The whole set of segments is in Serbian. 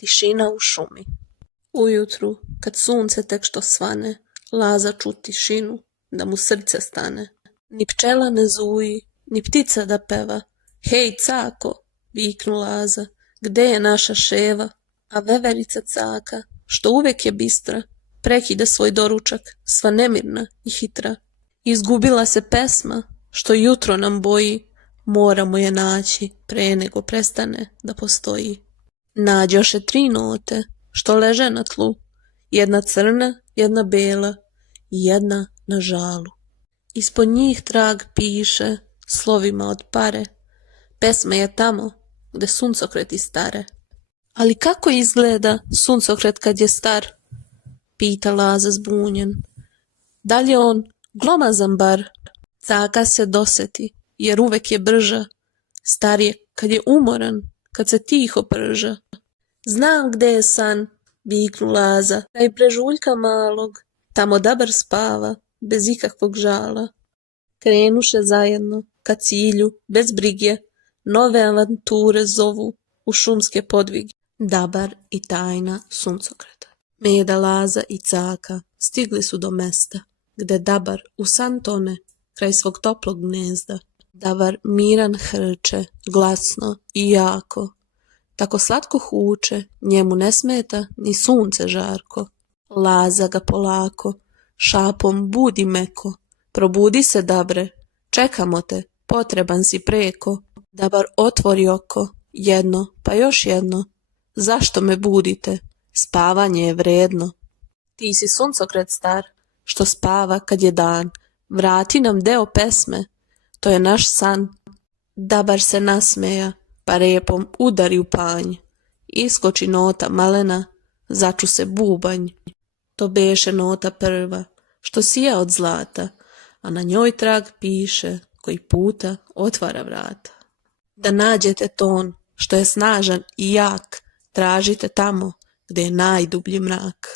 Tišina u šumi. Ujutru, kad sunce tek što svane, Laza ču tišinu, da mu srce stane. Ni pčela ne zuji, ni ptica da peva. Hej, cako, viknu Laza, gde je naša ševa? A veverica caka, što uvek je bistra, prekide svoj doručak, sva nemirna i hitra. Izgubila se pesma, što jutro nam boji, moramo je naći, pre nego prestane da postoji. Nađoše 3 note, što leže na tlu, jedna crna, jedna bela i jedna na žalu. Ispod njih trag piše, slovima od pare, pesma je tamo, gde suncokreti stare. Ali kako izgleda suncokret kad je star? Pita Laza zbunjen. Da li je on glomazan bar? Caka se doseti, jer uvek je brža. Star je kad je umoran, kad se tiho prža. Znam gde je san, viknu Laza, kraj brežuljka malog, tamo dabar spava, bez ikakvog žala. Krenuše zajedno, ka cilju, bez brige, nove avanture zovu u šumske podvige. Dabar i tajna suncokreta. Meda, Laza i Caka stigli su do mesta, gde Dabar u san tone, kraj svog toplog gnezda. Dabar miran hrče, glasno i jako, tako slatko huče, njemu ne smeta ni sunce žarko. Laza ga polako, šapom budi meko, probudi se, Dabre, čekamo te, potreban si preko. Dabar otvori oko, jedno, pa još jedno, zašto me budite, spavanje je vredno. Ti si suncokret star, što spava kad je dan, vrati nam deo pesme, to je naš san. Dabar se nasmeja, pa repom udari u panj, iskoči nota malena, začu se bubanj. To beše nota prva, što sija od zlata, a na njoj trag piše, koji puta otvara vrata. Da nađete ton, što je snažan i jak, tražite tamo, gde je najdublji mrak.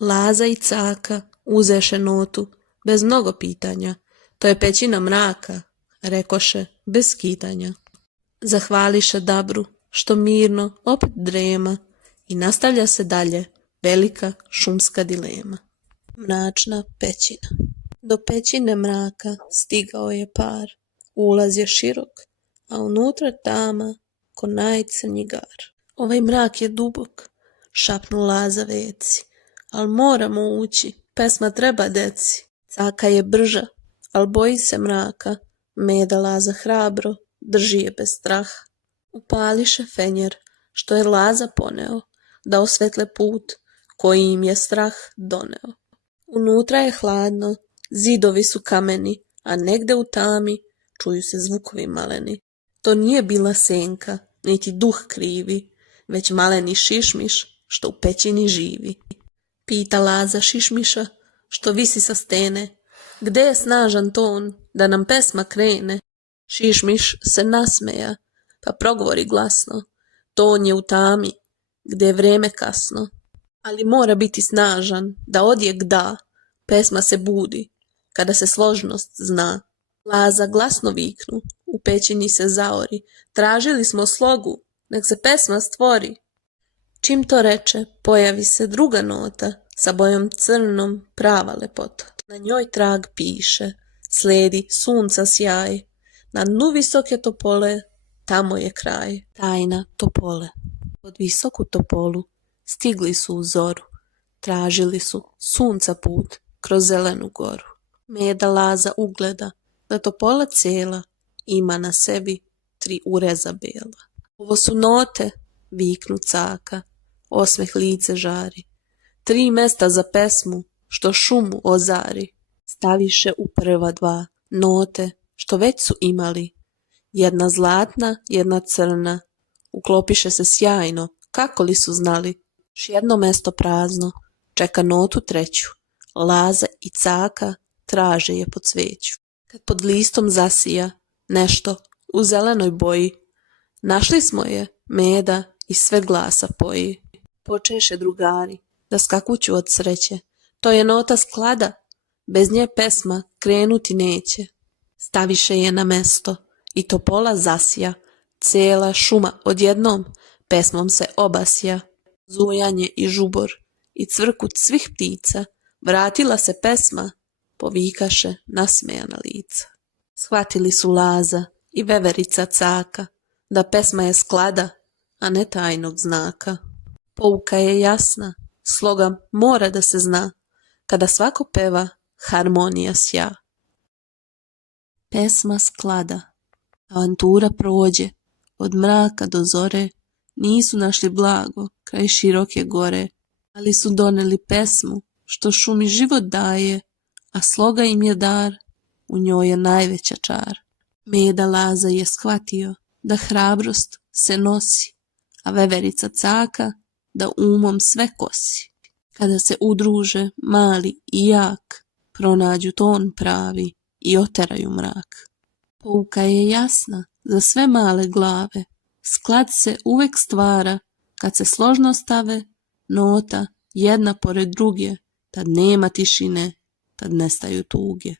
Laza i Caka uzeše notu, bez mnogo pitanja, to je pećina mraka, rekoše, bez skitanja. Zahvališe Dabru, što mirno opet drema, i nastavlja se dalje velika šumska dilema. Mračna pećina. Do pećine mraka stigao je par, ulaz je širok, a unutra tama ko najcrnji gar. Ovaj mrak je dubok, šapnu Laza veci, al moramo ući, pesma treba deci. Caka je brža, al boji se mraka, Meda, Laza hrabro, drži je bez straha. Upališe fenjer, što je Laza poneo, da osvetle put koji im je strah doneo. Unutra je hladno, zidovi su kameni, a negde u tami čuju se zvukovi maleni. To nije bila senka, niti duh krivi, već maleni šišmiš, što u pećini živi. Pita Laza šišmiša, što visi sa stene, gde je snažan ton, da nam pesma krene? Šišmiš se nasmeja, pa progovori glasno, ton je u tami, gde je vreme kasno. Ali mora biti snažan, da odjek da, pesma se budi, kada se složnost zna. Laza glasno viknu, u pećini se zaori, tražili smo slogu, nek se pesma stvori. Čim to reče, pojavi se druga nota, sa bojom crnom, prava lepota. Na njoj trag piše, sledi sunca sjaj, na dnu visoke topole, tamo je kraj. Tajna topole. Pod visoku topolu stigli su u zoru, tražili su sunca put kroz zelenu goru. Meda, Laza ugleda da topola cijela ima na sebi 3 ureza bela. Ovo su note, viknu Caka, osmeh lice žari, 3 mesta za pesmu, što šumu ozari. Staviše u prva 2 note, što već su imali, jedna zlatna, jedna crna, uklopiše se sjajno, kako li su znali. Još jedno mesto prazno, čeka notu 3, Laza i Caka traže je po cveću. Kad pod listom zasija nešto u zelenoj boji, našli smo je, Meda i sve glasa poji. Počeše drugari da skakuću od sreće, to je nota sklada, bez nje pesma krenuti neće. Staviše je na mesto i topola zasija, cela šuma odjednom pesmom se obasja. zujanje i žubor i cvrkut svih ptica, vratila se pesma, povikaše nasmejana lica. Shvatili su Laza i veverica Caka, da pesma je sklada, a ne tajnog znaka. Pouka je jasna, sloga mora da se zna, kada svako peva, harmonija sja. Pesma sklada, avantura prođe, od mraka do zore, nisu našli blago kraj široke gore, ali su doneli pesmu, što šumi život daje, a sloga im je dar, u njoj je najveća čar. Meda Laza je shvatio da hrabrost se nosi, a veverica Caka da umom sve kosi. Kada se udruže mali i jak, pronađu ton pravi i oteraju mrak. Pouka je jasna za sve male glave, sklad se uvek stvara kad se složno stave nota jedna pored druge, tad nema tišine, tad nestaju tuge.